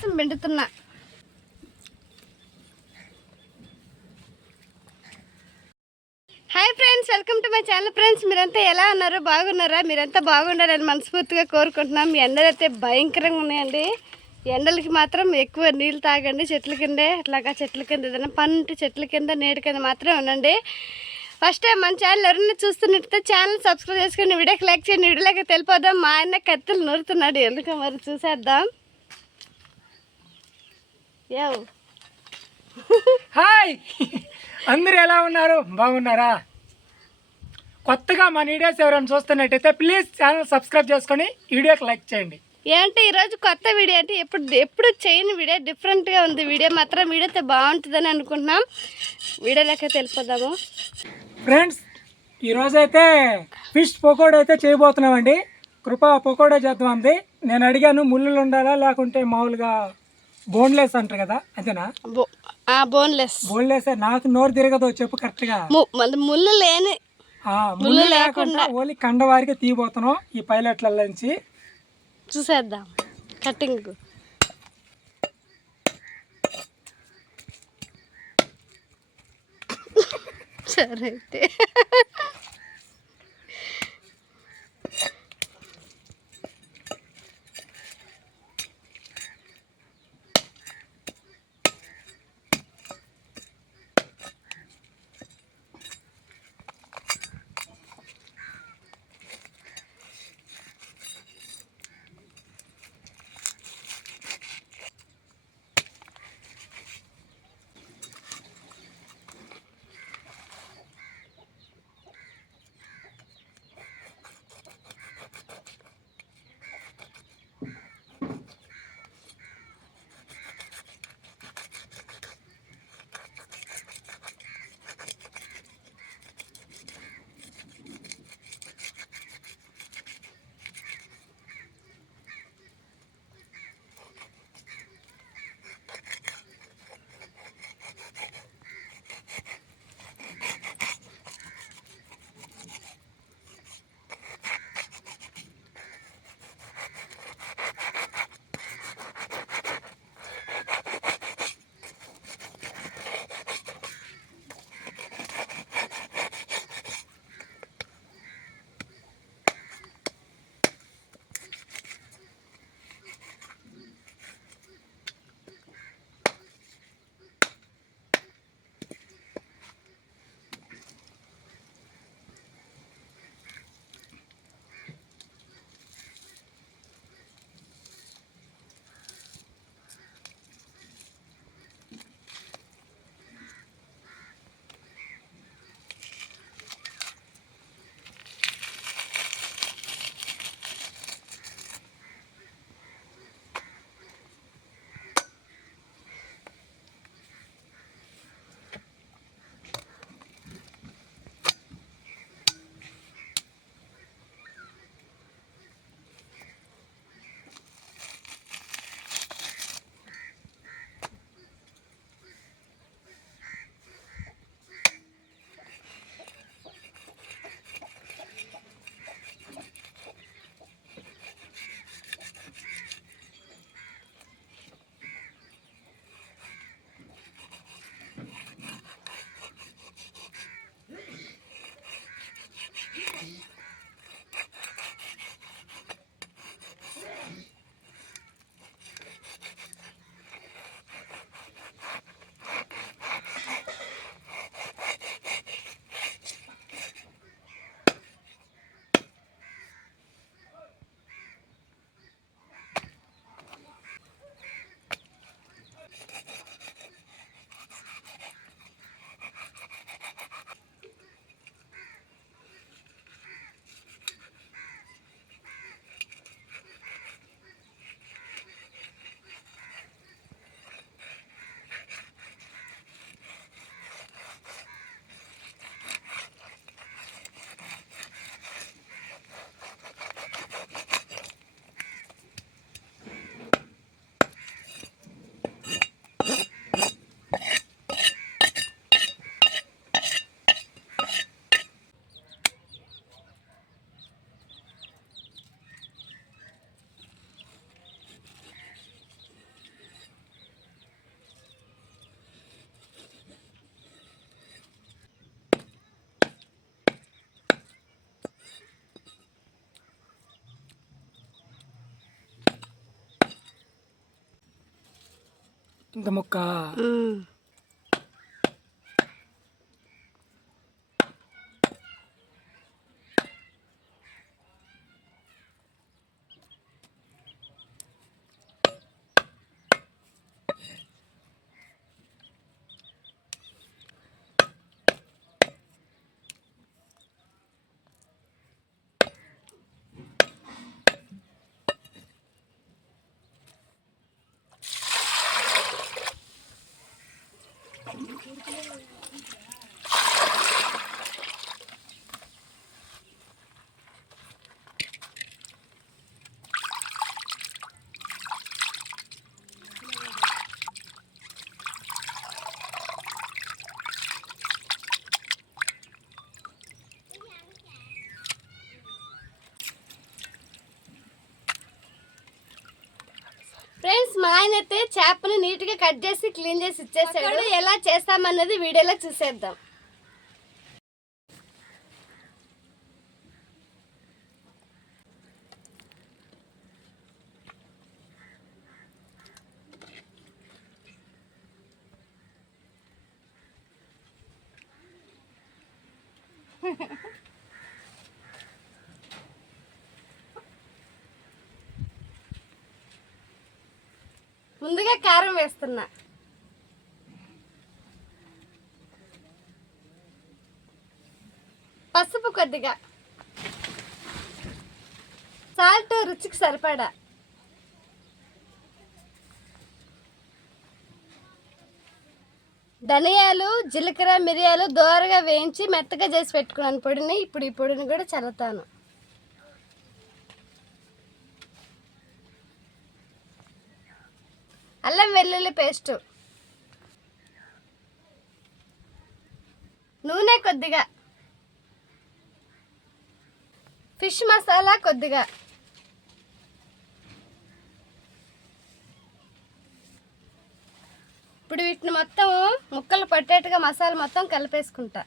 కోసం పిండుతున్నా. Hi friends welcome to my channel. Friends మీరంతా ఎలా ఉన్నారు? బాగున్నారా? మీరంతా బాగుండాలని మనస్ఫూర్తిగా కోరుకుంటున్నాం. మీ ఎండలు అయితే భయంకరంగా ఉన్నాయండి. ఎండలకి మాత్రం ఎక్కువ నీళ్ళు తాగండి. చెట్ల కిందే అట్లాగా చెట్ల కింద ఏదైనా పంట చెట్ల కింద నీటి కింద మాత్రమే ఉండండి. ఫస్ట్ టైం మన ఛానల్ ఎవరైనా చూస్తున్నట్టు ఛానల్ సబ్స్క్రైబ్ చేసుకుని వీడియోకి లైక్ చేయండి. వీడియోలోకి తెలిపోదాం మా ఆయన కత్తులు నూరుతున్నాడు. ఎందుకు మరి చూసేద్దాం. హాయ్ అందరు ఎలా ఉన్నారు? బాగున్నారా? కొత్తగా మన వీడియోస్ ఎవరైనా చూస్తున్నట్టయితే ప్లీజ్ ఛానల్ సబ్స్క్రైబ్ చేసుకొని వీడియోకి లైక్ చేయండి. ఏంటి ఈరోజు కొత్త వీడియో అంటే ఎప్పుడు ఎప్పుడు చేయని వీడియో డిఫరెంట్గా ఉంది వీడియో. మాత్రం వీడియో అయితే బాగుంటుందని అనుకుంటున్నాం. వీడియోలోకి వెళ్ళిపోదాము ఫ్రెండ్స్ ఈరోజైతే ఫిష్ పకోడా అయితే చేయబోతున్నామండి. కృప పకోడా చేద్దాం నేను అడిగాను ముళ్ళులు ఉండాలా లేకుంటే మామూలుగా బోన్లెస్ అంటారు కదా అదేనా బో బోన్లెస్ బోన్లెస్ నాకు నోరు తిరగదు చెప్పు కరెక్ట్గా మళ్ళీ ముళ్ళు లేని ముళ్ళు లేకుండా ఓన్లీ కండ వారికి తీయబోతున్నాం ఈ పైలట్ల నుంచి. చూసేద్దాం కటింగ్ సరే అయితే. గమొక్క やった! ఆయన అయితే చేపని నీట్గా కట్ చేసి క్లీన్ చేసి ఇచ్చేసాడు. ఎలా చేస్తామన్నది వీడియోలో చూసేద్దాం. వేస్తున్నా. పసుపు కొద్దిగా. సాల్ట్ రుచికి సరిపడా. ధనియాలు జీలకర్ర మిరియాలు దోరగా వేయించి మెత్తగా చేసి పెట్టుకున్నాను. పొడిని ఇప్పుడు ఈ పొడిని కూడా చల్లుతాను. అల్లం వెల్లుల్లి పేస్ట్. నూనె కొద్దిగా. ఫిష్ మసాలా కొద్దిగా. ఇప్పుడు వీటిని మొత్తం ముక్కలు పట్టేట్టుగా మసాలా మొత్తం కలిపేసుకుంటా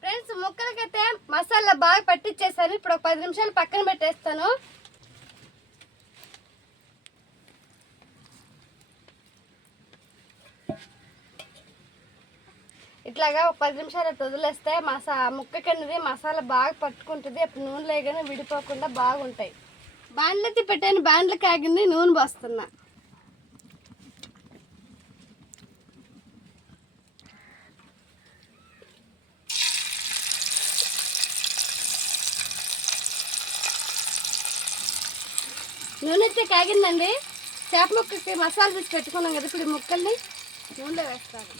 ఫ్రెండ్స్ ముక్కలకైతే మసాలా బాగా పట్టించేసాను ఇప్పుడు ఒక పది నిమిషాలు పక్కన పెట్టేస్తాను. ఇట్లాగా ఒక పది నిమిషాలు అట్లా వదిలేస్తే మసా ముక్క అనేది మసాలా బాగా పట్టుకుంటుంది. అప్పుడు నూనె లేగానే విడిపోకుండా బాగుంటాయి. బాండ్లెత్తి పెట్టాను. బాండ్లు కాగింది నూనె పోస్తున్నా నూనె అయితే కాగిందండి. చేప ముక్కకి మసాలా తీసి పెట్టుకున్నాం కదా ఇప్పుడు ముక్కల్ని నూనెలో వేస్తాను.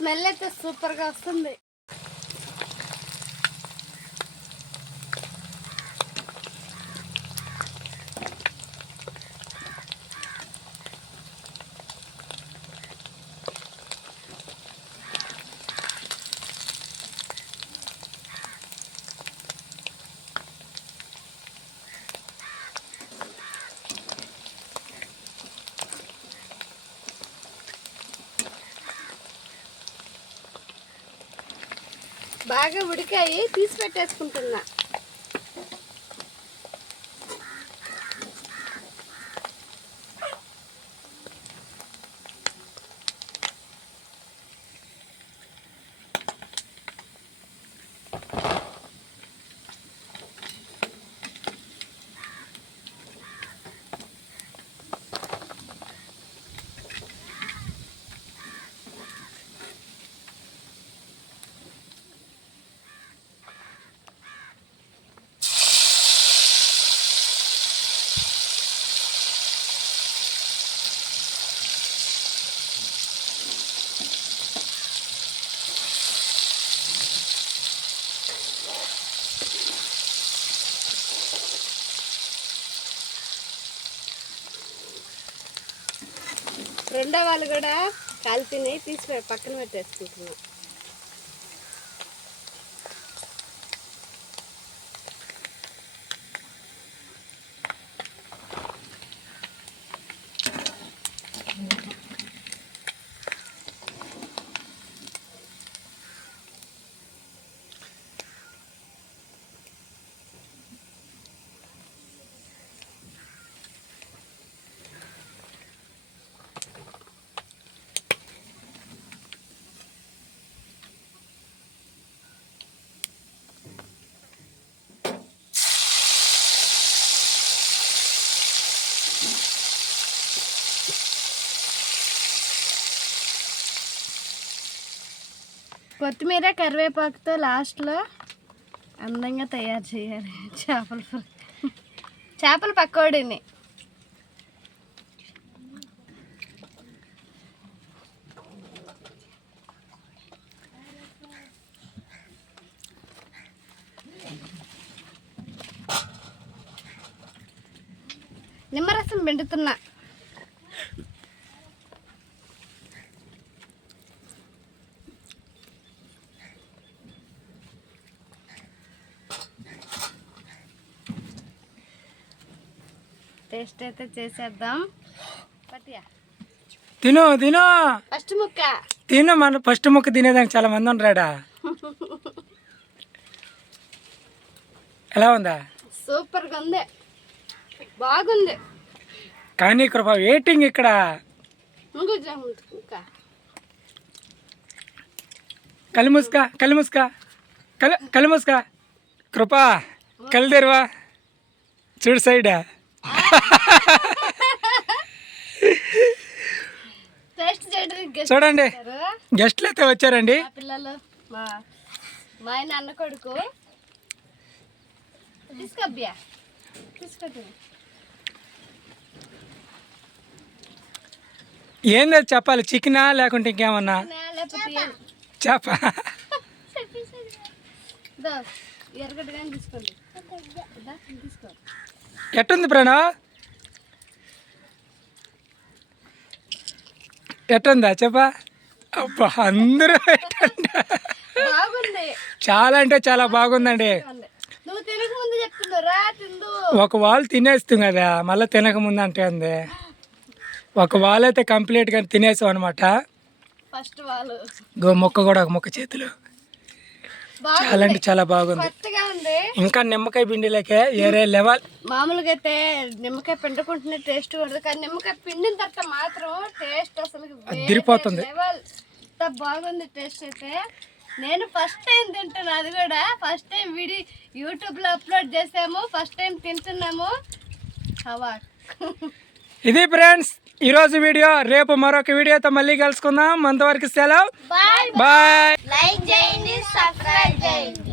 స్మెల్ అయితే సూపర్గా వస్తుంది. బాగా ఉడికాయి తీసి పెట్టేసుకుంటున్నా. రెండో వాళ్ళు కూడా కలిపినాయి తీసి పక్కన పెట్టేసుకుంటున్నాం. కొత్తిమీర కరివేపాకుతో లాస్ట్లో అందంగా తయారు చేయాలి. చేపల ఫ్రై. చేపల పకోడీని. నిమ్మరసం పిండుతున్నా. టేస్ట్ అయితే చేసేద్దాం. తిను తిను. ఫస్ట్ ముక్క. తిను మన ఫస్ట్ ముక్క తినేదానికి చాలా మంది ఉండరాడా? ఎలా ఉందా? సూపర్గా ఉంది. బాగుంది. కానీ కృప వెయిటింగ్ ఇక్కడ. ఇంకొంచెం ఇంకా కళ్ళు మూసుక కళ్ళు మూసుక. కళ్ళు కళ్ళు మూసుక. కృప కళ్ళు తెరువా. చూడు సైడ్. చూడండి. గెస్ట్లు అయితే వచ్చారండి. పిల్లలు మా మా ఆయన అన్న కొడుకు. తీసుకోబ్బియా. తీసుకో ఏంది అది చెప్పాలి. చికెనా లేకుంటే ఇంకేమన్నా? చేప. ఎరగడ్డ కానీ తీసుకోండి. తీసుకో. ఎట్టుంది ప్రణవ్? ఎట్టుందా? చెప్పా? అబ్బా అందరూ చాలా అంటే చాలా బాగుందండి. ఒక వాల్ తినేస్తాం కదా మళ్ళీ తినక ముందు అంటే ఉంది ఒక వాల్ అయితే కంప్లీట్గా తినేసాం అనమాట ఫస్ట్ వాళ్ళు గో మొక్క కూడా ఒక మొక్క చేతులు. చాలా అంటే చాలా బాగుంది. కొత్తగా ఉంది. ఇంకా నిమ్మకాయ పిండిలకే ఏరే లెవెల్. మామూలుగా అయితే నిమ్మకాయ పిండుకుంటున్న టేస్ట్ ఉండదు కానీ నిమ్మకాయ పిండిన తర్వాత మాత్రం టేస్ట్ అసలు వేరే అదిరిపోతుంది. బాగుంది టేస్ట్ అయితే. నేను ఫస్ట్ టైం తింటున్నా అది కూడా. ఫస్ట్ టైం వీడియో యూట్యూబ్లో అప్లోడ్ చేసాము ఫస్ట్ టైం తింటున్నాము. హవా. ఇది ఫ్రెండ్స్ ఈరోజు వీడియో రేపు మరొక వీడియోతో మళ్ళీ కలుసుకుందాం. అంతవరకు సెలవు. బాయ్ లైక్ చేయండి సబ్స్క్రైబ్ చేయండి.